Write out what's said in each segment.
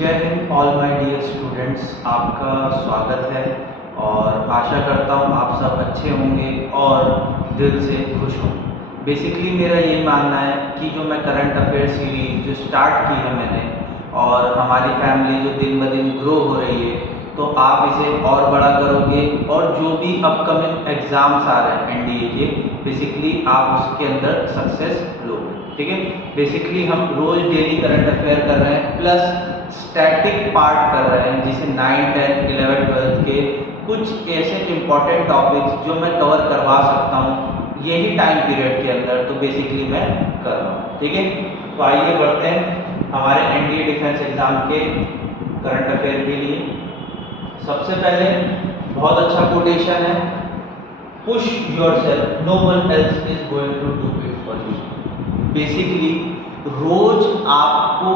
जय हिंद all my dear students, आपका स्वागत है और आशा करता हूँ आप सब अच्छे होंगे और दिल से खुश होंगे। बेसिकली मेरा ये मानना है कि जो मैं करंट अफेयर सीरीज जो स्टार्ट की है मैंने और हमारी फैमिली जो दिन ब दिन ग्रो हो रही है, तो आप इसे और बड़ा करोगे और जो भी अपकमिंग एग्ज़ाम्स आ रहे हैं एनडीए के, बेसिकली आप उसके अंदर सक्सेस लोगे। ठीक है, बेसिकली हम रोज़ डेली करंट अफेयर कर रहे हैं प्लस स्टैटिक पार्ट कर रहे हैं, जिसे 9, 10, 11, 12 के कुछ ऐसे इंपॉर्टेंट टॉपिक्स जो मैं कवर करवा सकता हूँ यही टाइम पीरियड के अंदर, तो बेसिकली मैं कर रहा हूँ। ठीक है, तो आइए बढ़ते हैं हमारे एनडीए डिफेंस एग्जाम के करंट अफेयर के लिए। सबसे पहले बहुत अच्छा कोटेशन है, push yourself, no one else is going to do it for you. Basically रोज आपको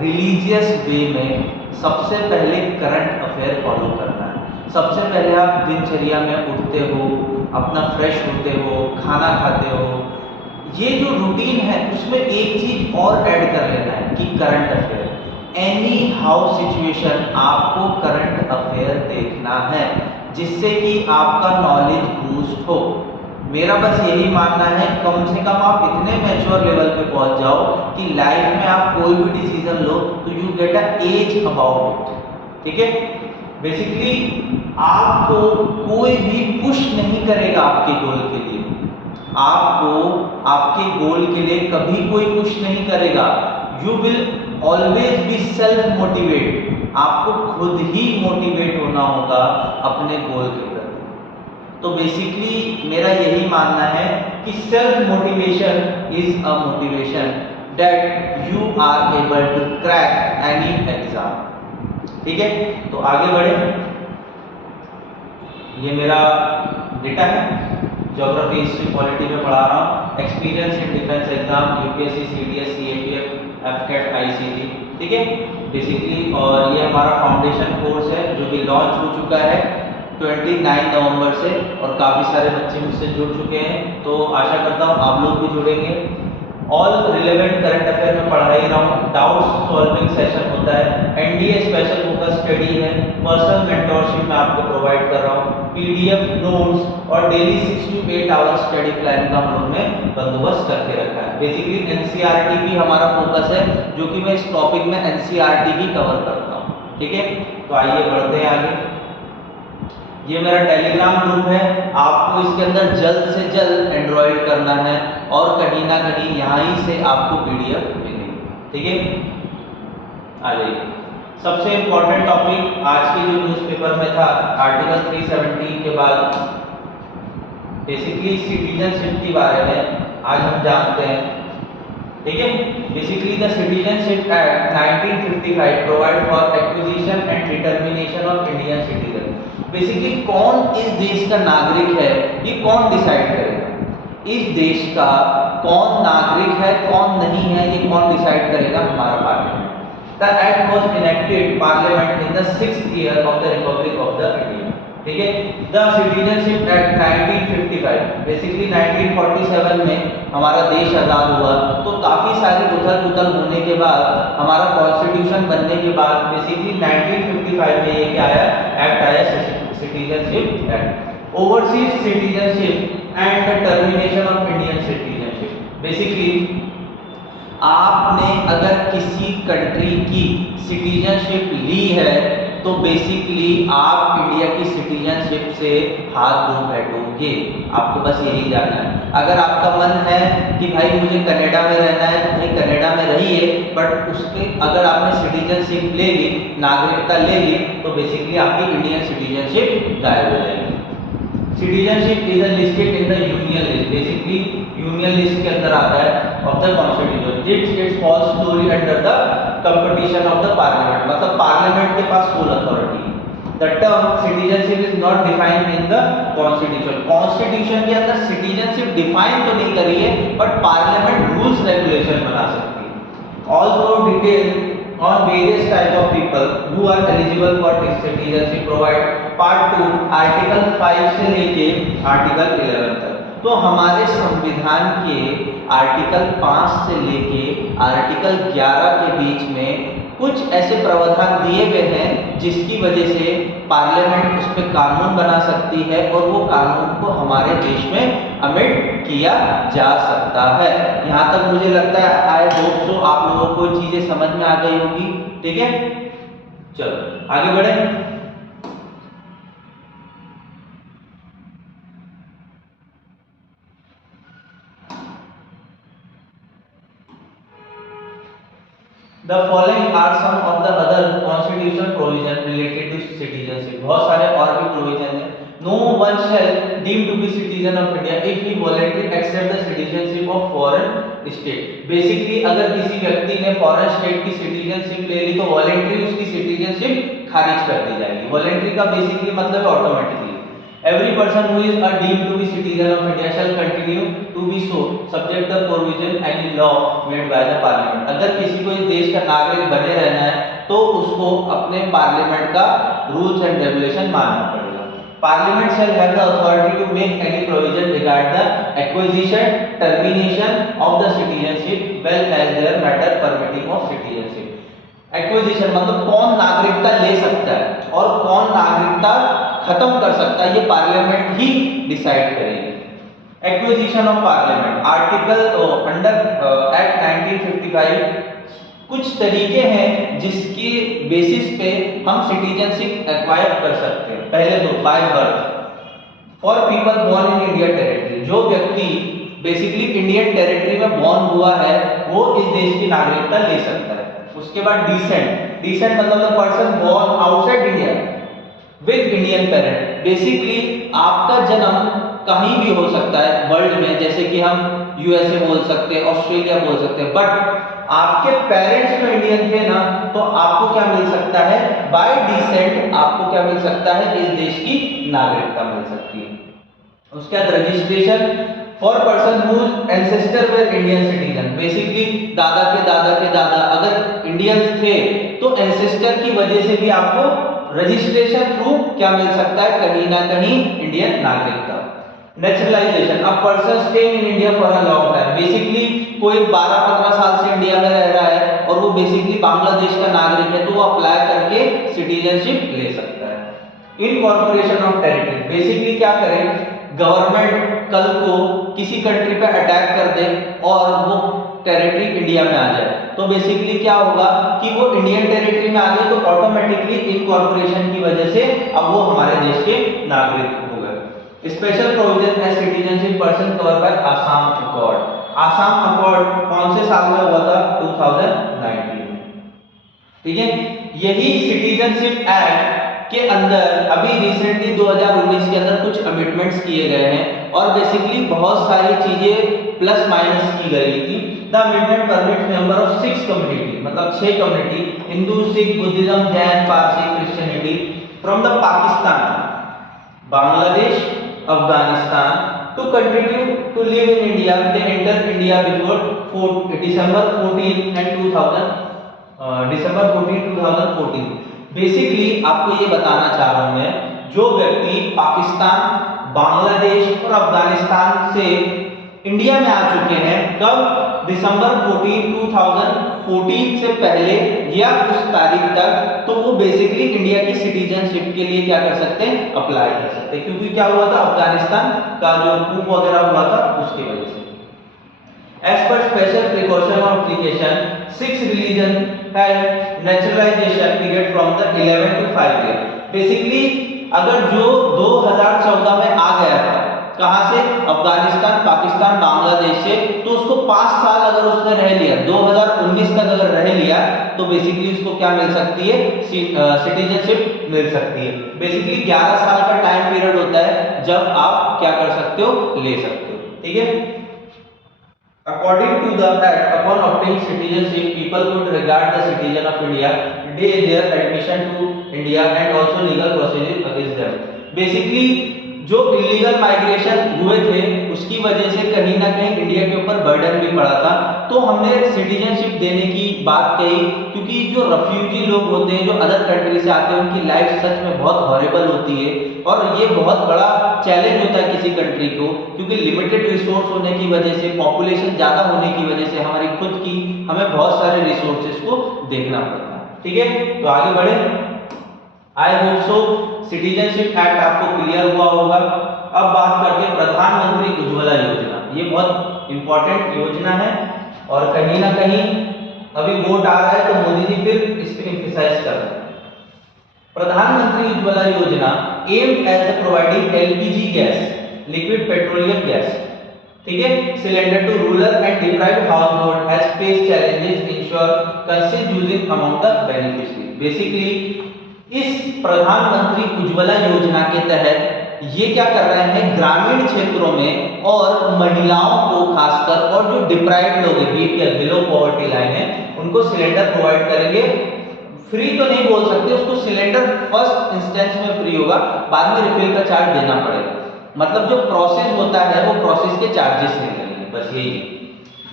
रिलीजियस वे में सबसे पहले करंट अफेयर फॉलो करना है। सबसे पहले आप दिनचर्या में उठते हो, अपना फ्रेश होते हो, खाना खाते हो, ये जो रूटीन है उसमें एक चीज और ऐड कर लेना है कि current affair, any how situation आपको करंट अफेयर देखना है जिससे कि आपका नॉलेज बूस्ट हो। मेरा बस यही मानना है, कम से कम आप इतने मैच्योर लेवल पे पहुंच जाओ कि लाइफ में आप कोई भी डिसीजन लो तो you get a edge about it. ठीक है, बेसिकली आपको कोई भी पुश नहीं करेगा आपके गोल के लिए, आपको आपके गोल के लिए कभी कोई पुश नहीं करेगा। You will always be self motivate, आपको खुद ही मोटिवेट होना होगा अपने गोल के प्रति। तो बेसिकली मेरा यही मानना है कि self motivation is a motivation that you are able to crack any exam. ठीक है, तो आगे बढ़े। ये मेरा डेटा है, ज्योग्राफी, हिस्ट्री, पॉलिटी में पढ़ा रहा हूँ, experience in defence exam, UPSC, CDS, CAPF, AFCAT, ICT. ठीक है, बेसिकली और ये हमारा फाउंडेशन कोर्स है जो कि लॉन्च हो चुका है 29 नवंबर से और काफ़ी सारे बच्चे मुझसे जुड़ चुके हैं, तो आशा करता हूँ आप लोग भी जुड़ेंगे। ऑल रिलेवेंट करंट अफेयर में पढ़ा ही रहा हूँ, डाउट्स सॉल्विंग सेशन होता है, एनडीए स्पेशल फोकस स्टडी है, पर्सनल मेंटोरशिप मैं आपको प्रोवाइड कर रहा हूँ, पीडीएफ नोट्स और daily 6 to 8 hours study plan का हम लोग ने बंदोबस्त करके रखा है। बेसिकली एनसीईआरटी भी हमारा फोकस है, जो कि मैं इस टॉपिक में एनसीईआरटी भी कवर करता हूँ। ठीक है, तो आइए बढ़ते हैं आगे। ये मेरा टेलीग्राम ग्रुप है, आपको इसके अंदर जल्द से जल्द एंड्रॉइड करना है और कहीं ना कहीं यहाँ ही से आपको पीडीएफ मिलेगी। ठीक है, आ जाइए। सबसे इम्पोर्टेंट टॉपिक आज के जो न्यूज़पेपर में था, आर्टिकल 317 के बाद बेसिकली सिटीजनशिप के बारे में आज हम जानते हैं। ठीक है, basically the citizenship act 1955 provide for acquisition and determination of Indian citizen. Basically कौन इस देश का नागरिक है ये कौन डिसाइड करेगा, इस देश का कौन नागरिक है कौन नहीं है ये कौन डिसाइड करेगा, हमारा parliament. The act was enacted parliament in the 6th year of the Republic of the India. ठीक है, द सिटीजनशिप एक्ट 1955, बेसिकली 1947 में हमारा देश आजाद हुआ, तो काफी सारे उथल पुथल होने के बाद हमारा कॉन्स्टिट्यूशन बनने के बाद बेसिकली 1955 में ये क्या आया, एक्ट आया, citizenship act, overseas citizenship and the termination of Indian citizenship. Basically आपने अगर किसी कंट्री की सिटीजनशिप ली है तो बेसिकली आप इंडिया की सिटीजनशिप से हाथ धो बैठोगे, आपको बस यही जानना है। अगर आपका मन है कि भाई मुझे कनाडा में रहना है तो भाई कनाडा में रहिए, बट उसके अगर आपने सिटीजनशिप ले ली, नागरिकता ले ली, तो बेसिकली आपकी इंडियन सिटीजनशिप गायब हो जाएगी। Citizenship is listed in the union list, basically union list के अंदर आता है of the constitution, it's falls story under the competition of the parliament, मतलब पार्लियामेंट के पास फुल अथॉरिटी है। The term citizenship is not defined in the constitution, constitution के अंदर सिटीजनशिप डिफाइन तो नहीं करी है, बट पार्लियामेंट रूल्स रेगुलेशन बना सकती है। Also detail on various type of people who are eligible for this citizenship provide part 2 article 5 से लेके आर्टिकल 11 तक। तो हमारे संविधान के आर्टिकल 5 से लेके आर्टिकल 11 के बीच में कुछ ऐसे प्रावधान दिए गए हैं जिसकी वजह से पार्लियामेंट उस पर कानून बना सकती है और वो कानून को हमारे देश में अमेंड किया जा सकता है। यहाँ तक मुझे लगता है आई होप सो आप लोगों को चीजें समझ में आ गई होगी। ठीक है, चलो आगे बढ़े। The following are some of the other constitutional provision related to citizenship। बहुत सारे और भी प्रोविजन है। No one shall deem to be citizen of India if he voluntarily accept the citizenship of foreign state। Basically अगर किसी व्यक्ति ने foreign state की सिटीजनशिप ले ली तो वॉलेंट्री उसकी सिटीजनशिप खारिज कर दी जाएगी। वॉलेंट्री का बेसिकली मतलब है automatically. Every person who is deemed to be citizen of India shall continue to be so subject the provision any law made by the parliament। अगर किसी को इस देश का नागरिक बने रहना है तो उसको अपने पार्लियामेंट का रूल्स एंड रेगुलेशन मानना पड़ेगा। Parliament shall have the authority to make any provision regarding the acquisition, termination of the citizenship, well as their matter permitting of citizenship। Acquisition मतलब कौन नागरिकता ले सकता है और कौन नागरिकता खत्म कर सकता है, ये पार्लियामेंट ही डिसाइड करेगी। Acquisition of parliament article under act 1955 कुछ तरीके हैं जिसके बेसिस पे हम सिटीजनशिप एक्वायर कर सकते हैं। पहले तो by birth for people born in India territory. जो व्यक्ति बेसिकली इंडियन टेरिटरी में बोर्न हुआ है वो इस देश की नागरिकता ले सकता है। उसके बाद डिसेंट, डिसेंट मतलब the person born outside India with Indian parent. Basically आपका जन्म कहीं भी हो सकता है वर्ल्ड में, जैसे कि हम यूएसए बोल सकते हैं, ऑस्ट्रेलिया बोल सकते हैं, बट आपके पेरेंट्स जो इंडियन थे ना तो आपको क्या मिल सकता है, बाय डिसेंट आपको क्या मिल सकता है, इस देश की नागरिकता मिल सकती है। उसके बाद registration for person whose ancestor were Indian citizen. Basically दादा के दादा के दादा अगर इंडियंस थे तो एंसेस्टर की वजह से भी आपको रजिस्ट्रेशन थ्रू क्या मिल सकता है, कहीं ना कहीं इंडियन नागरिकता। Naturalisation, a person staying in India for a long time. Basically कोई 12-15 साल से इंडिया में रह रहा है और वो बेसिकली बांग्लादेश का नागरिक है तो वो अप्लाई करके सिटीजनशिप ले सकता है। इनकॉर्पोरेशन ऑफ टेरिटरी, बेसिकली क्या करें, गवर्नमेंट कल को किसी कंट्री पे अटैक कर दे और वो टेरिटरी इंडिया में आ जाए तो बेसिकली क्या होगा कि वो इंडियन टेरिटरी में आ गई तो ऑटोमेटिकली इनकॉर्पोरेशन की वजह से अब वो हमारे देश के नागरिक हो गए। स्पेशल प्रोविजन है citizenship person cover by Assam accord. Assam accord कौन से साल में हुआ था, 2019 में। ठीक है, यही सिटीजनशिप एक्ट के अंदर अभी रिसेंटली 2019 के अंदर कुछ अमेंडमेंट्स किए गए हैं और बेसिकली बहुत सारी चीजें प्लस माइनस की गई थी। The amendment permit member of 6 community, मतलब 6 community, Hindu, Sikh, Buddhism, Jain, Parsi, Christianity from the Pakistan, Bangladesh, Afghanistan to continue to live in India, they entered India before December 14 and 2014। Basically आपको ये बताना चाह रहा हूं मैं, जो व्यक्ति पाकिस्तान, बांग्लादेश और अफगानिस्तान से इंडिया में आ चुके हैं कब, दिसंबर 14, 2014 से पहले या उस तारीख तक, तो वो बेसिकली इंडिया की सिटीजनशिप के लिए क्या कर सकते हैं, अप्लाई कर सकते हैं। क्योंकि क्या हुआ था, अफगानिस्तान का जो कूप वगैरह हुआ था उसकी वजह से। As per special precaution of application, 6 religion have naturalization period from the 11 to 5 year। Basically अगर जो 2014 में आ गया था, कहां से, अफगानिस्तान, पाकिस्तान, बांग्लादेश से, तो उसको 5 साल अगर उसने रह लिया, 2019 तक अगर रह लिया, तो बेसिकली उसको क्या मिल सकती है, सिटीजनशिप मिल सकती है। बेसिकली 11 साल का टाइम पीरियड होता है जब आप क्या कर सकते हो, ले सकते हो। ठीक है, according to the act, upon obtaining citizenship, people could regard the citizen of India day their admission to India and also legal procedure against them। Basically जो इलीगल माइग्रेशन हुए थे उसकी वजह से कहीं ना कहीं इंडिया के ऊपर बर्डन भी पड़ा था, तो हमने सिटीजनशिप देने की बात कही, क्योंकि जो रेफ्यूजी लोग होते हैं, जो अदर कंट्री से आते हैं, उनकी लाइफ सच में बहुत हॉरिबल होती है और ये बहुत बड़ा चैलेंज होता है किसी कंट्री को, क्योंकि लिमिटेड रिसोर्स होने की वजह से, पॉपुलेशन ज़्यादा होने की वजह से हमारी खुद की हमें बहुत सारे रिसोर्सेज को देखना पड़ता है। ठीक है, तो आगे बढ़े। I hope so citizenship act आपको क्लियर हुआ होगा। अब बात करते हैं प्रधानमंत्री उज्ज्वला योजना। ये बहुत इंपॉर्टेंट योजना है और कहीं ना कहीं अभी वोट आ रहा है तो मोदी जी फिर इस पे एम्फसाइज कर रहे हैं। प्रधानमंत्री उज्ज्वला योजना aimed at providing LPG gas, liquid petroleum gas, ठीक है, cylinder to rural and deprived household has face challenges ensure consist using among the beneficiary. Basically इस प्रधानमंत्री उज्ज्वला योजना के तहत ये क्या कर रहे हैं, ग्रामीण क्षेत्रों में और महिलाओं को खासकर, और जो डिप्राइव्ड लोग हैं, बीपीएल बिलो पॉवर्टी लाइन है, उनको सिलेंडर प्रोवाइड करेंगे। फ्री तो नहीं बोल सकते उसको, सिलेंडर फर्स्ट इंस्टेंस में फ्री होगा, बाद में रिफिल का चार्ज देना पड़ेगा। मतलब जो प्रोसेस होता है वो प्रोसेस के चार्जेस नहीं लगेंगे, बस यही।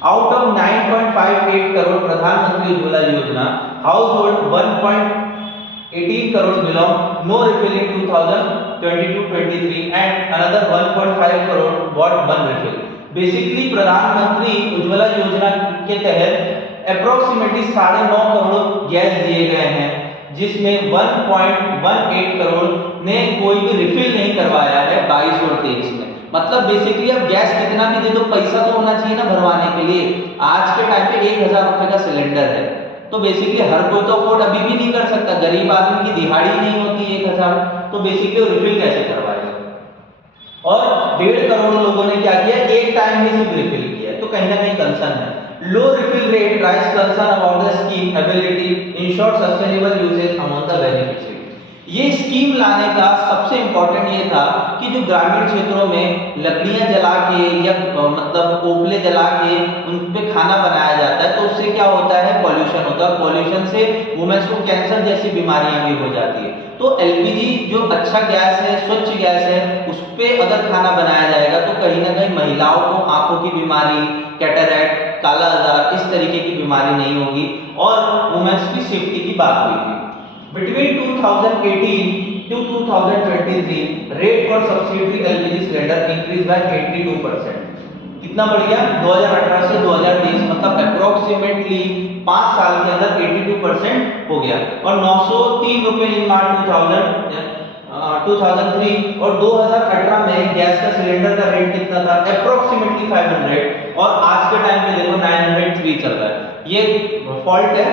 आउट ऑफ 9.58 करोड़ प्रधानमंत्री उज्ज्वला योजना, house hold 1.18 crore belong no refill in 2022-23 and another 1.5 crore bought one refill. Basically प्रधानमंत्री उज्ज्वला योजना के तहत अप्रोक्सीमेटली 9.5 करोड़ गैस दिए गए हैं, जिसमें 1.18 करोड़ ने कोई भी रिफिल नहीं करवाया है 22 और 23 में। मतलब बेसिकली अब गैस कितना भी दे दो, पैसा तो होना चाहिए ना भरवाने के लिए। आज के टाइम पे 1000 रुपए का सिलेंडर है, तो बेसिकली हर कोई तो अफोर्ड अभी भी नहीं कर सकता। गरीब आदमी की दिहाड़ी नहीं होती 1000, तो बेसिकली वो रिफिल कैसे करवाएगा। और 1.5 करोड़ लोगों ने क्या किया, एक टाइम में सिर्फ रिफिल किया, तो कहीं ना कहीं कंसर्न है। Low refill rate rise concern about the scheme ability ensure sustainable usage among the beneficiary. ये स्कीम लाने का सबसे इंपॉर्टेंट ये था कि जो ग्रामीण क्षेत्रों में लकड़ियां जला के या मतलब कोयले जला के उन पे खाना बनाया जाता है, तो उससे क्या होता है, पॉल्यूशन होता है। पॉल्यूशन से वुमेन्स को कैंसर जैसी बीमारियां भी हो जाती है। तो एलपीजी जो अच्छा गैस है, स्वच्छ गैस है, उस पे अगर खाना बनाया जाएगा तो कहीं ना कहीं महिलाओं को आंखों की बीमारी, कैटरैक्ट, काला आजार, इस तरीके की बीमारी नहीं होगी। और वुमेन्स की सेफ्टी की बात हुई थी। Between 2018 to 2023, rate for subsidiary LPG cylinder increased by 82%. कितना बढ़ गया, 2018 से 2023, मतलब अप्रोक्सीमेटली 5 साल के अंदर 82% हो गया। और 903 रुपए इन मार्च 2003 और 2018 में गैस का सिलेंडर का रेट कितना था, अप्रोक्सीमेटली 500, और आज के टाइम पे देखो 903 चल रहा है। ये फॉल्ट है,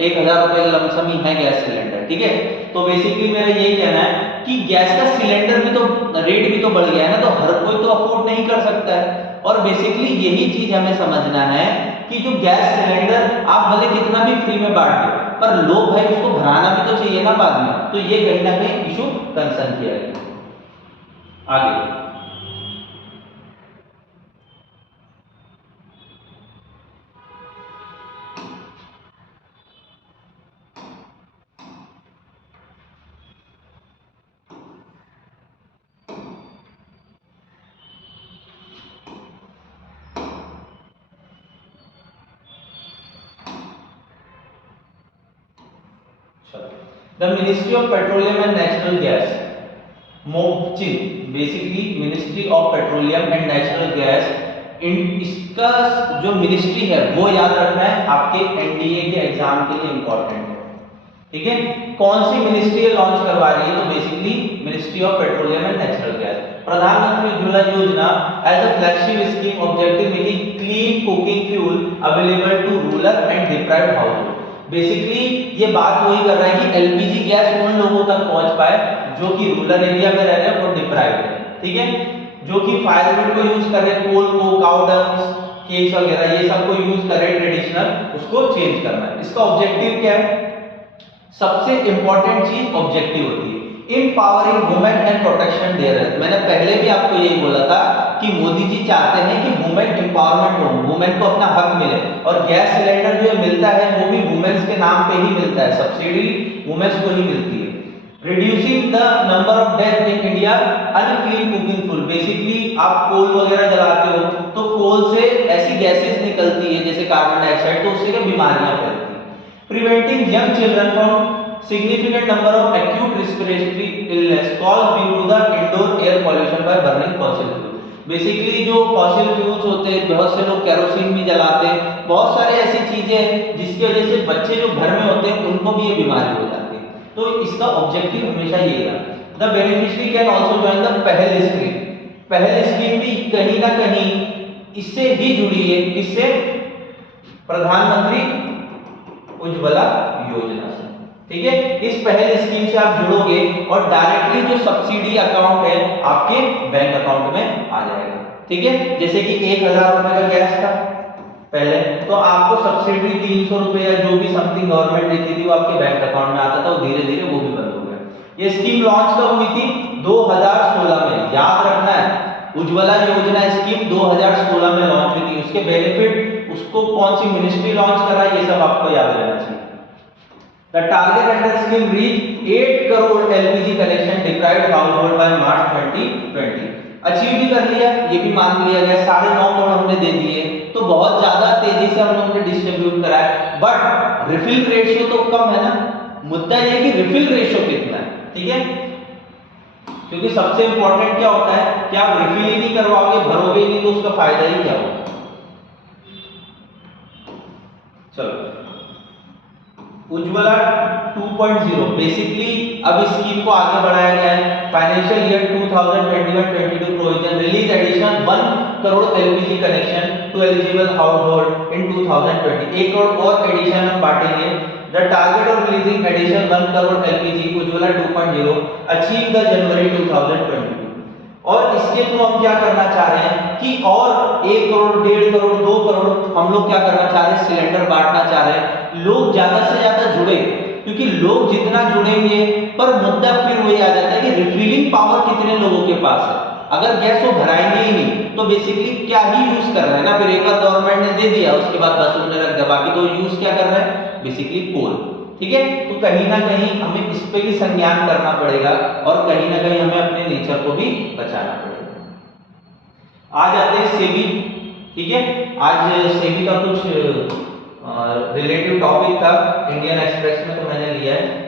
1000 रुपए का लमसम ही है गैस सिलेंडर, ठीक है। तो बेसिकली मेरा यही कहना है कि गैस का सिलेंडर भी तो रेट भी तो बढ़ गया है ना, तो हर कोई तो अफोर्ड नहीं कर सकता है। और बेसिकली यही चीज हमें समझना है कि जो गैस सिलेंडर आप भले कितना भी फ्री में बांट दो, पर लोग भाई उसको भराना भी तो चाहिए ना बाद में, तो ये कहीं ना कहीं इशू कंसर्न किया गया। आगे The Ministry of Petroleum and Natural Gas, MOPCIL, basically ministry of petroleum and natural gas, इसका जो मिनिस्ट्री है वो याद रखना है, आपके एनडीए के एग्जाम के लिए इंपॉर्टेंट है, ठीक है। कौन सी मिनिस्ट्री लॉन्च करवा रही है, तो basically ministry of petroleum and natural gas. प्रधानमंत्री उज्ज्वला योजना as a flagship scheme objective making clean cooking fuel available to rural and deprived household. Basically ये बात वही कर रहा है कि एलपीजी गैस उन लोगों तक पहुंच पाए जो कि रूरल एरिया में रह रहे हैं और डिप्राइव्ड है, ठीक है, जो कि फायरवुड को यूज कर रहे हैं, कोल को, काउ डंग्स, केक्स वगैरह ये सब को यूज कर रहे हैं ट्रेडिशनल, उसको चेंज करना है। इसका ऑब्जेक्टिव क्या है, सबसे इंपॉर्टेंट चीज ऑब्जेक्टिव होती है empowering women and protection their health. मैंने पहले भी आपको यही बोला था कि मोदी जी चाहते हैं कि वुमेन एम्पावरमेंट हो, वुमेन को अपना हक मिले, और गैस सिलेंडर जो मिलता है वो भी वुमेन्स के नाम पे ही मिलता है, सब्सिडी वुमेन्स को ही मिलती है। Reducing the number of death in India unclean cooking fuel. Basically आप कोल वगैरह जलाते हो तो कोल से ऐसी गैसेस निकलती है जैसे कार्बन डाइऑक्साइड, तो उससे क्या बीमारियां फैलती है। Preventing young children from significant number of acute respiratory illness caused due to the indoor air pollution by burning fossil fuel। Basically जो फॉसिल फ्यूल्स होते हैं, बहुत से लोग केरोसिन भी जलाते हैं, बहुत सारे ऐसी चीजें हैं जिसकी वजह से बच्चे जो घर में होते हैं उनको भी ये बीमारी हो जाती है। तो इसका ऑब्जेक्टिव हमेशा यही रहा। The beneficiary can also join the पहल स्कीम। पहल स्कीम भी कहीं ना कहीं इससे ही जुड़ी है, किससे? प्रधानमंत्री उज्ज्वला योजना से। ठीक है, इस पहल स्कीम से आप जुड़ोगे और डायरेक्टली जो सब्सिडी अकाउंट है आपके बैंक अकाउंट में आ जाएगा। ठीक है, जैसे कि 1000 रुपए का गैस था पहले, तो आपको सब्सिडी 300 रुपए या जो भी समथिंग गवर्नमेंट देती थी वो आपके बैंक अकाउंट में आता था, वो धीरे धीरे वो भी बंद हो गया। ये स्कीम लॉन्च कब हुई थी? 2016 में। याद रखना है, उज्ज्वला योजना स्कीम 2016 में लॉन्च हुई थी। उसके बेनिफिट, उसको कौन सी मिनिस्ट्री लॉन्च करा, ये सब आपको याद रहना चाहिए। The target under scheme reached 8 crore LPG connection deprived household by March 2020। Achieve भी कर लिया, ये भी मान लिया गया, 9.5 करोड़ हमने दे दिए, तो बहुत ज्यादा तेजी से हम लोगों ने डिस्ट्रीब्यूट करा है, बट रिफिल रेशियो तो कम है ना। मुद्दा ये कि रिफिल रेशियो कितना है। ठीक है, क्योंकि सबसे इंपॉर्टेंट क्या होता है कि आप रिफिल ही नहीं करवाओगे, भरोगे ही नहीं, तो उसका फायदा ही क्या होगा। चलो, उज्ज्वला 2.0 बेसिकली अब इस स्कीम को आगे बढ़ाया गया है। Financial year 2021-22 provision release addition 1 crore LPG connection to eligible household in 2020। 1 crore और एडिशन हम बांटेंगे। The target of releasing addition 1 crore LPG Ujjwala 2.0 achieve the January 2022। और इसके थ्रू हम क्या करना चाह रहे हैं कि और 1 करोड़, 1.5 करोड़, 2 करोड़ हम लोग क्या करना चाह रहे हैं, सिलेंडर बांटना चाह रहे हैं। लोग ज्यादा से ज्यादा जुड़े, क्योंकि लोग जितना जुड़ेंगे, पर मुद्दा फिर वही आ जाता है कि रिफिलिंग पावर कितने लोगों के पास है। अगर गैस वो भराएंगे ही नहीं तो बेसिकली क्या ही यूज कर रहे हैं ना। फिर एक बार गवर्नमेंट ने दे दिया, उसके बाद बस उन्होंने रख दिया, बाकी तो यूज क्या कर रहे हैं, बेसिकली कोल। ठीक है, तो कहीं ना कहीं हमें इस पे भी संज्ञान करना पड़ेगा और कहीं ना कहीं हमें अपने नेचर को भी बचाना पड़ेगा। आज आते हैं सेबी। ठीक है, आज सेबी का कुछ रिलेटिव टॉपिक था इंडियन एक्सप्रेस में, तो मैंने लिया है।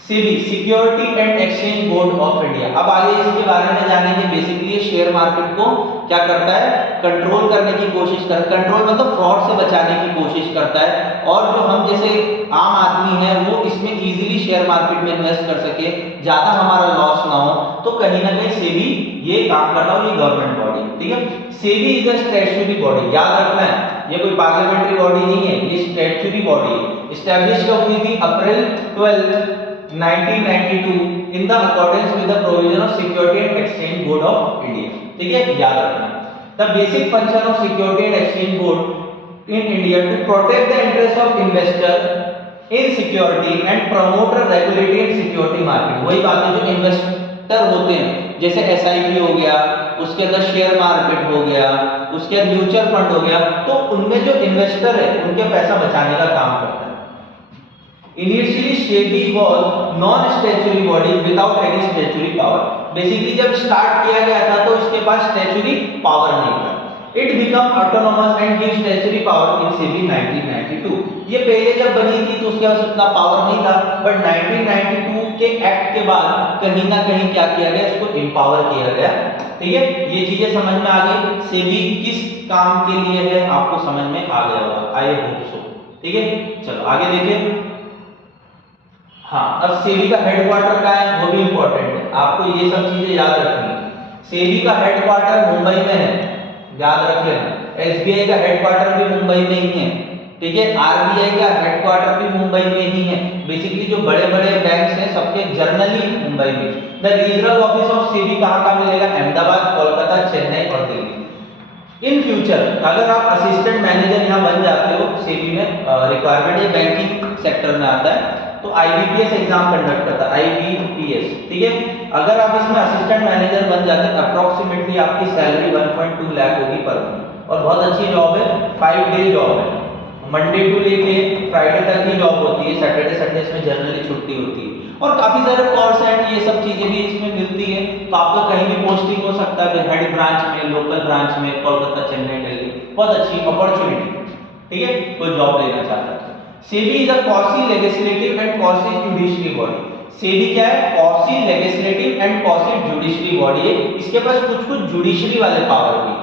SEBI security and exchange board of India. अब आगे इसके बारे में जानेंगे। बेसिकली ये शेयर मार्केट को क्या करता है, कंट्रोल करने की कोशिश करता है। कंट्रोल मतलब फ्रॉड से बचाने की कोशिश करता है, और जो हम जैसे आम आदमी है वो इसमें इजीली शेयर मार्केट में इन्वेस्ट कर सके, ज्यादा हमारा लॉस ना हो। तो कहीं ना कहीं सेबी ये काम करता है, ये गवर्नमेंट बॉडी। ठीक है, SEBI is a statutory body. याद रखना है, ये कोई पार्लियामेंट्री बॉडी नहीं है, ये स्टैट्यूटरी बॉडी है। एस्टैब्लिश कब हुई थी? April 12, 1992 in the accordance with the provision of security and exchange board of India. ठीक है, याद रखना। The basic function of security and exchange board in India to protect the interest of investor in security and promote regulatory and security market. वही बात है, जो investor होते हैं जैसे एसआईपी हो गया, उसके अंदर शेयर मार्केट हो गया, उसके अंदर म्यूचुअल फंड हो गया, तो उनमें जो इन्वेस्टर है उनके पैसा बचाने का काम करता है। Initially SEBI was non-statutory body without any statutory power। Basically जब स्टार्ट किया गया था तो इसके पास स्टैट्यूटरी पावर नहीं था। It became autonomous and gives statutory power in SEBI 1992। ये पहले जब बनी थी तो उसके पास उतना पावर नहीं था, बट 1992 के एक्ट के बाद कहीं ना कहीं क्या किया गया, इसको एम्पावर किया गया। ठीक है, ये चीजें समझ में आ गई। सेबी किस काम के लिए है आपको समझ में आ गया होगा, आई होप सो। ठीक है, चलो आगे देखें। हाँ, अब सेबी का हेडक्वार्टर कहाँ है वो भी इंपॉर्टेंट है, आपको ये सब चीजें याद रखनी है। सेबी का हेडक्वार्टर मुंबई में है, याद रख लेना। एसबीआई का हेडक्वार्टर भी मुंबई में ही है। ठीक है, आरबीआई का हेडक्वार्टर भी मुंबई में ही है। बेसिकली जो बड़े बड़े बैंक्स हैं सबके जर्नली मुंबई में। The regional office of SEBI कहाँ मिलेगा? अहमदाबाद, कोलकाता, चेन्नई और दिल्ली। इन फ्यूचर अगर आप असिस्टेंट मैनेजर यहाँ बन जाते हो, सेबी में रिक्वायरमेंट है, बैंकिंग सेक्टर में आता है, तो आईबीपीएस एग्जाम कंडक्ट करता है, आईबीपीएस। ठीक है, अगर आप इसमें असिस्टेंट मैनेजर बन जाते हैं, अप्रोक्सीमेटली आपकी सैलरी 1.2 लाख होगी पर मंथ, और बहुत अच्छी जॉब है। 5 डे जॉब है, मंडे टू लेके फ्राइडे तक की जॉब होती है, सैटरडे संडे इसमें जनरली छुट्टी होती है, और काफी सारे कोर्स एंड ये सब चीजें भी इसमें मिलती है। तो आपका कहीं भी पोस्टिंग हो सकता है, हेड ब्रांच में, लोकल ब्रांच में, कोलकाता, चेन्नई, दिल्ली, बहुत अच्छी अपॉर्चुनिटी। ठीक है, कोई जॉब लेना चाहता है। SEBI is a quasi legislative and quasi judiciary body. SEBI क्या है, quasi legislative and quasi judiciary body है, इसके पास कुछ जुडिशरी वाले पावर भी,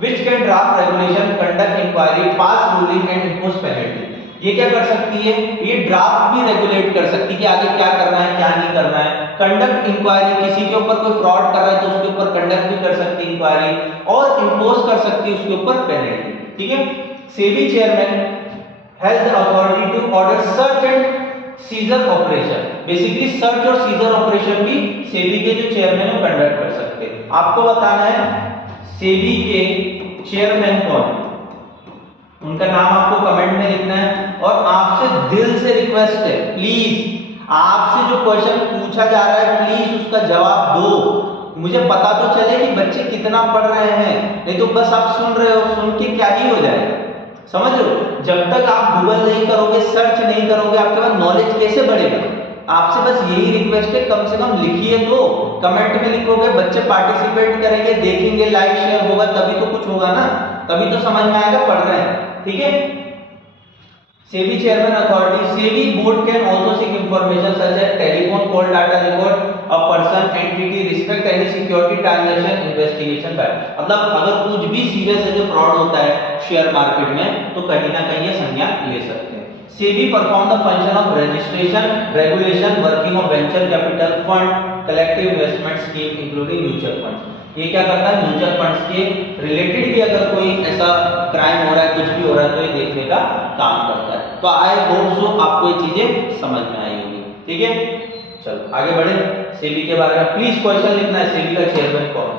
which can draft regulation, conduct inquiry, pass ruling and impose penalty। ये क्या कर सकती है, ये ड्राफ्ट भी रेगुलेट कर सकती है कि आगे क्या करना है क्या नहीं करना है, कंडक्ट इंक्वायरी, किसी के ऊपर कोई फ्रॉड कर रहा है तो उसके ऊपर कंडक्ट भी कर सकती है इंक्वायरी, और इंपोज कर सकती है उसके ऊपर पेनल्टी। ठीक है, SEBI chairman has the authority to order search and seizure operation, basically search और सीजर ऑपरेशन भी सेबी के जो चेयरमैन है कंडक्ट कर सकते हैं। आपको बताना है सेबी के चेयरमैन कौन, उनका नाम आपको कमेंट में लिखना है, और आपसे दिल से रिक्वेस्ट है, प्लीज आपसे जो क्वेश्चन पूछा जा रहा है प्लीज उसका जवाब दो, मुझे पता तो चले कि बच्चे कितना पढ़ रहे हैं, नहीं तो बस आप सुन रहे हो, सुन के क्या ही हो जाएगा, समझ रहे हो। जब तक आप गूगल नहीं करोगे, सर्च नहीं करोगे, आपके पास नॉलेज कैसे बढ़ेगा। आपसे बस यही रिक्वेस्ट है, कम से कम लिखिए तो, कमेंट में लिखोगे, बच्चे पार्टिसिपेट करेंगे, देखेंगे, लाइक शेयर होगा, तभी तो कुछ होगा ना, तभी तो समझ में आएगा पढ़ रहे हैं। ठीक है, SEBI chairman authority, SEBI board can also seek information such as telephone call data record a person entity respect any security transaction investigation by, मतलब अगर कुछ भी सीरियस है जो फ्रॉड होता है शेयर मार्केट में तो कहीं ना कहीं ये संज्ञान ले सकते हैं। SEBI perform the function of registration, regulation, working of venture capital fund, collective investment scheme including mutual funds. ये क्या करता है, म्यूचुअल फंड्स के रिलेटेड भी अगर कोई ऐसा क्राइम हो रहा है, कुछ भी हो रहा है तो ये देखने का काम करता है। तो आई होप सो आपको ये चीजें समझ में आई होगी। ठीक है, चलो आगे बढ़े, सेबी के बारे में प्लीज क्वेश्चन लिखना है, सेबी का चेयरमैन कौन।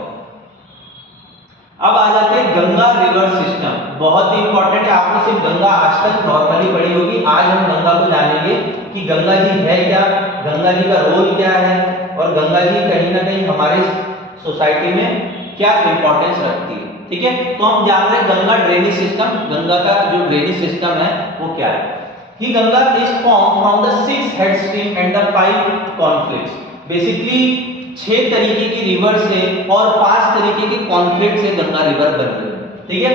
अब आ जाते हैं गंगा रिवर सिस्टम, बहुत ही इंपॉर्टेंट है, आपने सिर्फ गंगा आज तक नॉर्मली पढ़ी होगी, आज हम गंगा को जानेंगे कि गंगा जी है क्या, गंगा जी का रोल क्या है, और गंगा जी कहीं ना कहीं हमारे सोसाइटी में क्या इंपॉर्टेंस रखती है। ठीक है, तो हम जान रहे हैं गंगा ड्रेनेज सिस्टम, गंगा का जो ड्रेनेज सिस्टम है वो क्या है। ही Ganga is form from the 6 head stream and the 5 conflicts, basically 6 तरीके की रिवर से और 5 तरीके के कॉन्फ्लिक्ट से गंगा रिवर बन रही है। ठीक है,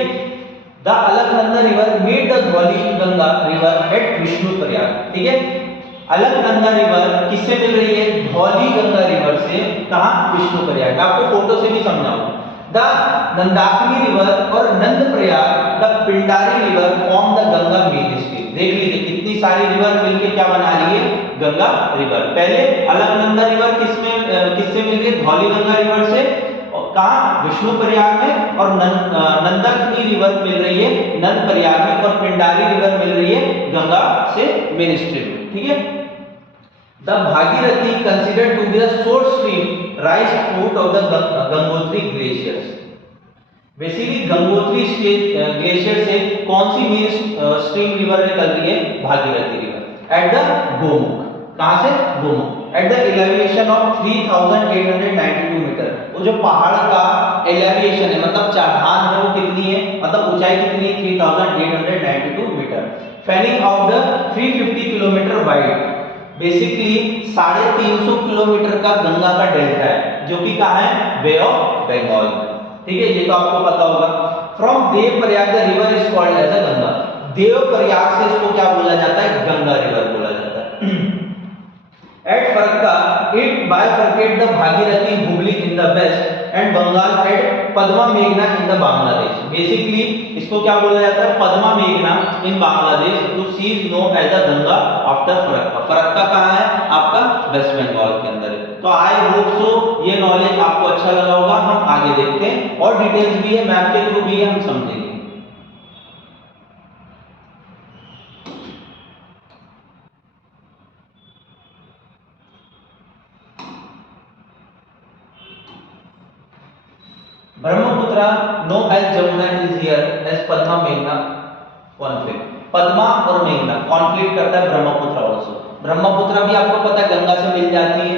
the Alaknanda river made the Dhauli Ganga river eight Vishnu Prayag. ठीक है, अलकनंदा रिवर किससे मिल रही है, धौली गंगा रिवर से, कहां, विष्णु प्रयाग। आपको फोटो से भी समझाऊंगा। द नंदाकिनी रिवर और Nandprayag, the Pindari river form the Ganga main stream. देख लीजिए कितनी सारी रिवर मिलके क्या बना रही है, गंगा रिवर। पहले अलकनंदा रिवर किससे मिल रही है, धौली गंगा रिवर से, और कहां, विष्णु प्रयाग में, और नंदाकिनी रिवर मिल रही है नंद प्रयाग में, और पिंडारी रिवर मिल रही है गंगा से मेन स्ट्रीम में। ठीक है, the Bhagirathi considered to be the source stream rise out of the Gangotri glaciers. Basically Gangotri glacier से कौन सी मेन स्ट्रीम रिवर निकल रही है, Bhagirathi river, at the Gomukh, कहां से, Gomukh, at the elevation of 3892 meter. वो जो पहाड़ का एलिवेशन है, मतलब चढ़ान है, वो कितनी है, मतलब ऊंचाई कितनी है, 3892 meter, fanning out the 350 kilometer wide, basically 350 kilometer का गंगा का डेल्टा है, जो कि कहां है, बे ऑफ बंगाल। ठीक है, ये तो आपको पता होगा। From Devprayag the river is called as a Ganga, Devprayag से इसको क्या बोला जाता है, गंगा रिवर बोला जाता है। At Farakka it bifurcate the Bhagirathi Hooghly in the west and Bengal at Padma मेघना इन द बांग्लादेश। बेसिकली इसको क्या बोला जाता है, पद्मा मेघना in Bangladesh, to sea is known as the Ganga after Farakka. Farakka कहां है, आपका वेस्ट बंगाल के अंदर है। तो आई होप सो ये नॉलेज आपको अच्छा लगा होगा। हम आगे देखते हैं, और डिटेल्स भी है, मैप के थ्रू भी है, हम समझेंगे। Brahmaputra known as Jamuna is here as Padma मेघना कॉन्फ्लिक्ट। पद्मा और मेघना कॉन्फ्लिक्ट करता है ब्रह्मपुत्र आल्सो। ब्रह्मपुत्र भी आपको पता है गंगा से मिल जाती है।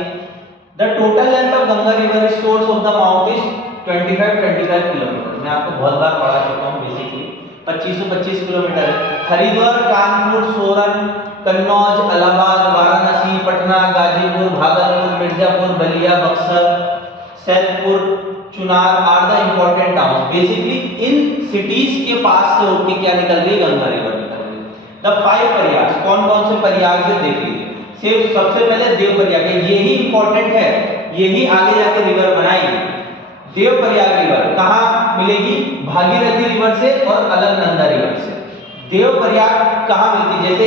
The total length of Ganga river is source of the mouth is 25 kilometre. मैं आपको बहुत बार पढ़ा चुका हूं, बेसिकली 2525 किलोमीटर है। Haridwar, Kanpur, Solan, Kannauj, Allahabad, Varanasi, Patna, Ghazipur, Bhagalpur, Mirzapur, Ballia, Buxar, Saidpur, Chunar are the important town. Basically इन सिटीज के पास से होके क्या निकल रही है, गंगा रिवर निकल रही है। द 5 प्रयाग, कौन कौन से प्रयाग से देख लीजिए। सिर्फ सबसे पहले देवप्रयाग, यही इंपॉर्टेंट है, यही आगे जाके रिवर बनाएगी। देवप्रयाग रिवर कहाँ मिलेगी? भागीरथी रिवर से और अलकनंदा रिवर से। देवप्रयाग कहाँ मिलती? जैसे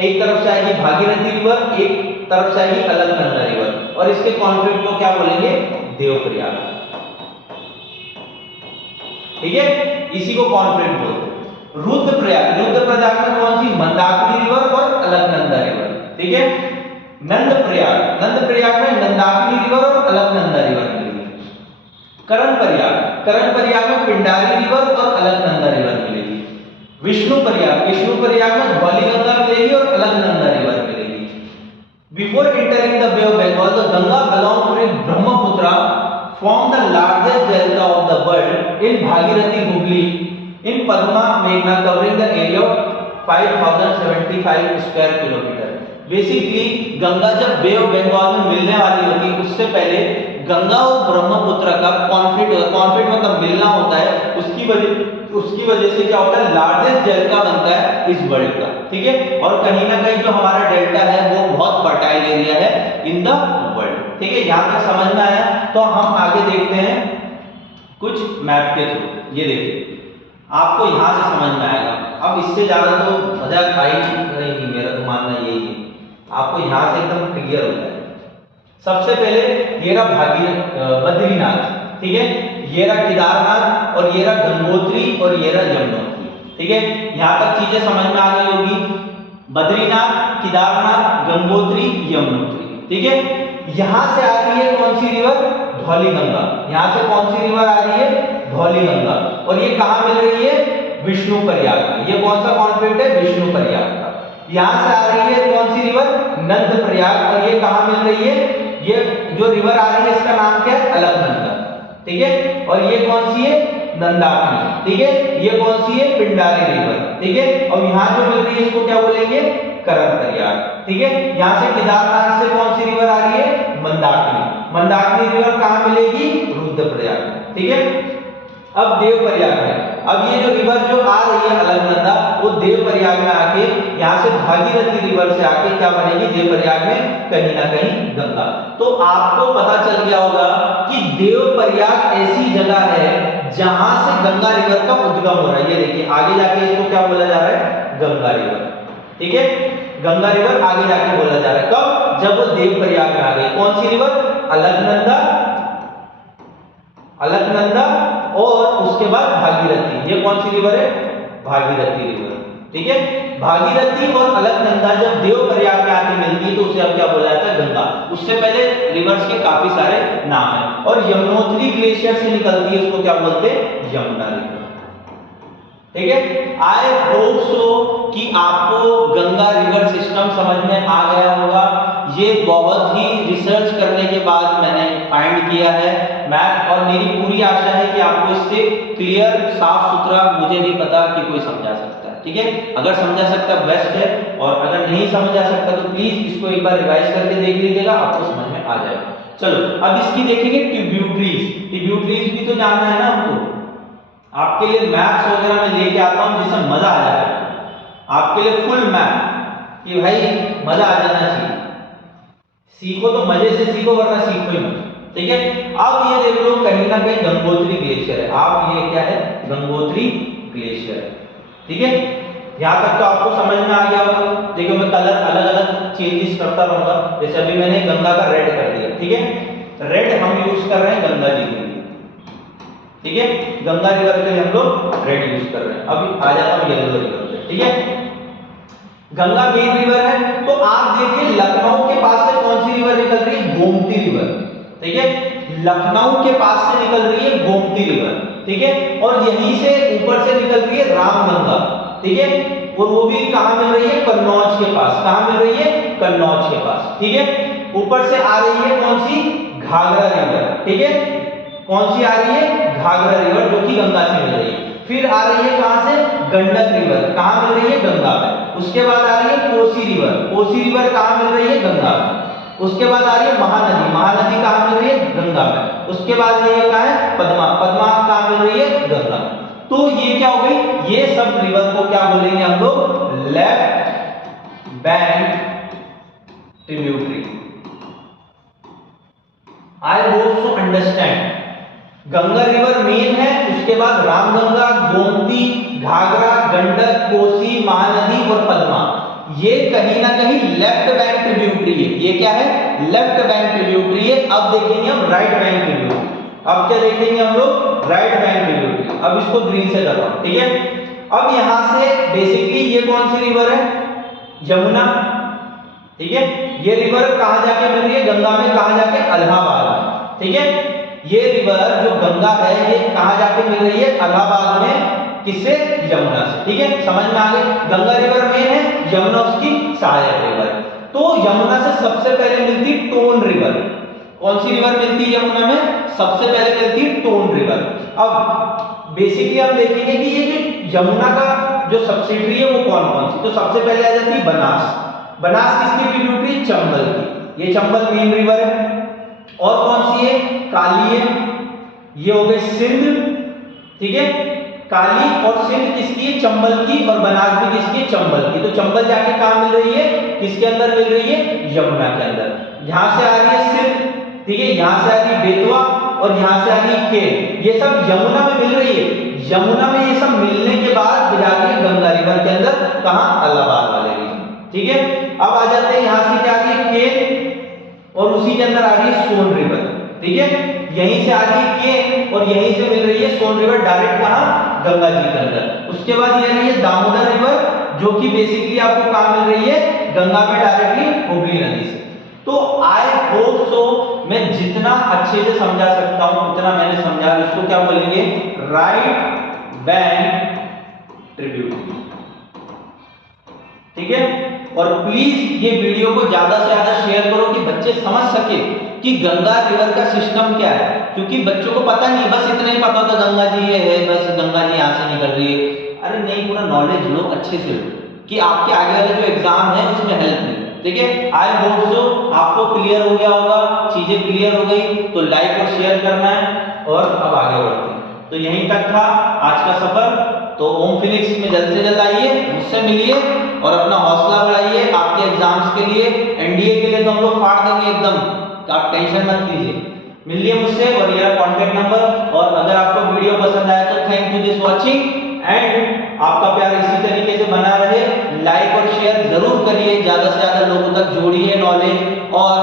एक तरफ से आएगी भागीरथी रिवर, एक तरफ से आएगी अलकनंदा रिवर, और इसके कॉन्फ्लिक्ट को क्या बोलेंगे? देवप्रयाग। ठीक है, इसी को कॉन्फ्लिक्ट बोलते हैं। रुद्रप्रयाग, रुद्रप्रयाग में कौन सी? मंदाकिनी रिवर और अलकनंदा रिवर। ठीक है, नंदप्रयाग, नंदप्रयाग में मंदाकिनी रिवर और अलकनंदा रिवर मिलेगी। करणप्रयाग, करणप्रयाग में पिंडारी रिवर और अलकनंदा रिवर मिलेगी। विष्णुप्रयाग, विष्णुप्रयाग में धौलीगंगा मिलेगी और अलकनंदा रिवर मिलेगी। Before entering the bay of Bengal, the Ganga along with Brahmaputra form the largest delta of the world in Bhagirathi Hooghly in Padma Meghna covering the area of 5075 square kilometer। Basically Ganga जब बे of Bengal में मिलने वाली होती है, उससे पहले गंगा और ब्रह्मपुत्र का कॉन्फ्लिक्ट होता है। कॉन्फ्लिक्ट मतलब मिलना होता है, उसकी वजह से क्या होता है? लार्जेस्ट डेल्टा बनता है इस वर्ल्ड का। ठीक है, और कहीं ना कहीं जो हमारा डेल्टा है वो बहुत फर्टाइल एरिया है इन द वर्ल्ड। ठीक है, यहाँ तक समझ में आया? तो हम आगे देखते हैं कुछ मैप के थ्रू। ये देखिए, आपको यहाँ से समझ में आएगा। अब इससे ज्यादा तो मजा आई नहीं, मेरा तो मानना यही है, आपको यहाँ से एकदम क्लियर होता है। सबसे पहले ये रहा बद्रीनाथ, ठीक है, ये रहा केदारनाथ, और ये रहा गंगोत्री, और ये रहा यमुनोत्री। ठीक है, यहाँ तक चीजें समझ में आ गई होगी। बद्रीनाथ, केदारनाथ, गंगोत्री, यमुनोत्री। ठीक है, यहां से आ रही है कौन सी रिवर? धौलीगंगा। यहां से कौन सी रिवर आ रही है? धौलीगंगा। और ये कहां मिल रही है? विष्णुप्रयाग में। ये कौन सा कॉन्फ्लिक्ट है? विष्णुप्रयाग का। यहां से आ रही है कौन सी रिवर? नंदप्रयाग। और ये कहां मिल रही है? ये जो रिवर आ रही है इसका नाम क्या है? अलकनंदा। ठीक है, और ये कौन सी है? नंदाकिनी। ठीक है, ये कौन सी है? पिंडारी रिवर। ठीक है, और यहाँ जो मिल रही है इसको क्या बोलेंगे? करणप्रयाग। ठीक है, यहाँ से केदारनाथ से कौन सी रिवर आ रही है? मंदाकिनी। मंदाकिनी रिवर कहाँ मिलेगी? रुद्रप्रयाग। ठीक है, अब देवप्रयाग में, अब ये जो रिवर जो आ रही है अलकनंदा, वो देवप्रयाग में आके यहाँ से भागीरथी रिवर से आके क्या बनेगी? देवप्रयाग में कहीं ना कहीं गंगा। तो आपको पता चल गया होगा कि देवप्रयाग ऐसी जगह है जहां से गंगा रिवर का उद्गम हो रहा है। ये देखिए, आगे जाके इसको क्या बोला जा रहा है? गंगा रिवर। ठीक है, गंगा रिवर आगे जाके बोला जा रहा है। कब? जब वो देवप्रयाग में आ गई। कौन सी रिवर? अलकनंदा, अलकनंदा और उसके बाद भागीरथी। ये कौन सी रिवर है? भागीरथी रिवर। ठीक है, भागीरथी और अलकनंदा जब देवप्रयाग में आके मिलती है तो उसे अब क्या बोला जाता है? गंगा। उससे पहले रिवर्स के काफी सारे नाम हैं। और यमुनोत्री ग्लेशियर से निकलती है, उसको क्या बोलते हैं? यमुना रिवर। ठीक है, आई होप सो कि आपको गंगा रिवर सिस्टम समझ में आ गया होगा। ये बहुत ही रिसर्च करने के बाद मैंने फाइंड किया है मैप, और मेरी पूरी आशा है कि आपको इससे क्लियर, साफ सुथरा, मुझे नहीं पता कि कोई समझा सकता है। ठीक है, अगर समझा सकता है बेस्ट है, और अगर नहीं समझा सकता तो प्लीज इसको एक बार रिवाइज करके देख लीजिएगा, आपको समझ में आ जाएगा। चलो अब इसकी देखेंगे ट्रिब्यूटरीज। ट्रिब्यूटरीज भी तो जानना है ना हमको। आपके लिए मैप्स वगैरह मैं लेके आता हूं जिससे मजा आ जाए, आपके लिए फुल मैप, कि भाई मजा आ जाना चाहिए। सीखो तो मजे से सीखो, वरना सीखो ही मत। ठीक है, अब ये देख लो कहीं ना कहीं गंगोत्री ग्लेशियर है। आप ये क्या है? गंगोत्री ग्लेशियर। ठीक है, यहां तक तो आपको समझ में आ गया होगा। देखो मैं कलर अलग अलग चेंजेस करता रहूंगा। जैसे अभी मैंने गंगा का रेड कर दिया। ठीक है, रेड हम यूज कर रहे हैं गंगा जी के लिए। ठीक है, गंगा रिवर के लिए हम लोग रेड यूज कर रहे हैं। अभी आ जाता हूं येलो रिवर पे। ठीक है, गंगा मेन रिवर है। तो आप देखिए लखनऊ के पास से कौन सी रिवर निकल रही है? गोमती रिवर। ठीक है, लखनऊ के पास से निकल रही है गोमती रिवर। ठीक है, और यहीं से ऊपर से निकल रही है रामगंगा। ठीक है, और वो भी कहां मिल रही है? कन्नौज के पास। कहां मिल रही है? कन्नौज के पास। ठीक है, ऊपर से आ रही है कौन सी? घाघरा रिवर। ठीक है, कौन सी आ रही है? घाघरा रिवर, जो कि गंगा से मिल रही है। फिर आ रही है कहां से? गंडक रिवर। कहां मिल रही है? गंगा में। उसके बाद आ रही है कोसी रिवर। कोसी रिवर कहां मिल रही है? गंगा में। उसके बाद आ रही है महानदी। महानदी कहां मिल रही है? गंगा में। उसके बाद ये कहां है? पद्मा। पद्मा कहां मिल रही है? गंगा में। तो ये क्या हो गई? ये सब रिवर को क्या बोलेंगे हम लोग? Left bank tributary. I hope so understand. Ganga river main है, उसके बाद रामगंगा, गोमती, घाघरा, गंडक, कोसी, महानदी और पद्मा, ये कहीं ना कहीं लेफ्ट बैंक ट्रिब्यूटरी है। ये क्या है? लेफ्ट बैंक ट्रिब्यूटरी है। अब देखेंगे हम राइट बैंक ट्रिब्यूटरी। अब क्या देखेंगे हम लोग? Right bank tributary. अब इसको ग्रीन से कर रहा हूं, ठीक है। अब यहां से बेसिकली ये कौन सी रिवर है? यमुना, ठीक है। ये रिवर कहां जाके मिल रही है? गंगा में। कहां जाके? इलाहाबाद में, ठीक है। ये रिवर जो गंगा है ये कहां जाके मिल रही है? इलाहाबाद में। किससे? यमुना से, ठीक है। समझ में आ गई? गंगा रिवर मेन है, यमुना उसकी सहायक रिवर। तो यमुना से सबसे पहले मिलती टोन रिवर। कौन सी रिवर मिलती है यमुना में? सबसे पहले मिलती है टोन रिवर। अब बेसिकली हम देखेंगे कि ये जो यमुना का जो सब्सिडरी है वो कौन कौन सी। तो सबसे पहले आ जाती है बनास। बनास किसकी ट्रिब्यूटरी? चंबल की। ये चंबल मेन रिवर है। और कौन सी है? काली है। ये हो गई सिंध, ठीक है। काली और सिंध किसकी है? चंबल की। और बनास भी किसकी? चंबल की। तो चंबल जाके कहां मिल रही है? किसके अंदर मिल रही है? यमुना के अंदर। यहां से आ रही है सिंध, ठीक है। यहां से आ रही है बेतवा और यहां से आ रही है केन। ये सब यमुना में मिल रही है। यमुना में ये सब मिलने के बाद जाके गंगा रिवर के अंदर, कहां? इलाहाबाद वाले रीजन, ठीक है। अब आ जाते हैं यहां से क्या आ रही है? केन और उसी के अंदर आ रही है सोन रिवर, ठीक है। यहीं से आ रही है केन और यहीं से मिल रही है सोन रिवर डायरेक्ट कहां? गंगा जी के अंदर। उसके बाद ये रही है दामोदर रिवर जो कि बेसिकली आपको कहां मिल रही है? गंगा में डायरेक्टली हुगली नदी से। तो आई होप सो मैं जितना अच्छे से समझा सकता हूं उतना मैंने समझा। इसको क्या बोलेंगे? राइट बैंक ट्रिब्यूटरी, ठीक है। और प्लीज ये वीडियो को ज्यादा से ज्यादा शेयर करो कि बच्चे समझ सके कि गंगा रिवर का सिस्टम क्या है। क्योंकि बच्चों को पता नहीं, बस इतना ही पता होता गंगा जी ये है, बस गंगा जी यहाँ से निकल रही है। अरे नहीं, पूरा नॉलेज लो, अच्छे से लो कि आपके आगे वाले जो एग्जाम है उसमें हेल्प मिले, ठीक है। आई होप सो आपको क्लियर हो गया होगा, चीजें क्लियर हो गई तो लाइक और शेयर करना है। और अब आगे बढ़ते हैं। तो यहीं तक था आज का सफर। तो ओम फिनिक्स में जल्द से जल्द आइए, मुझसे मिलिए और अपना हौसला बढ़ाइए आपके एग्जाम्स के लिए। एनडीए के लिए तो हम लोग फाड़ देंगे एकदम, तो आप टेंशन मत कीजिए। मिलिए मुझसे और मेरा कॉन्टेक्ट नंबर। और अगर आपको वीडियो पसंद आए तो thank you this watching and आपका प्यार इसी तरीके से बना रहे। लाइक और शेयर जरूर करिए, ज्यादा से ज्यादा लोगों तक जोड़िए नॉलेज। और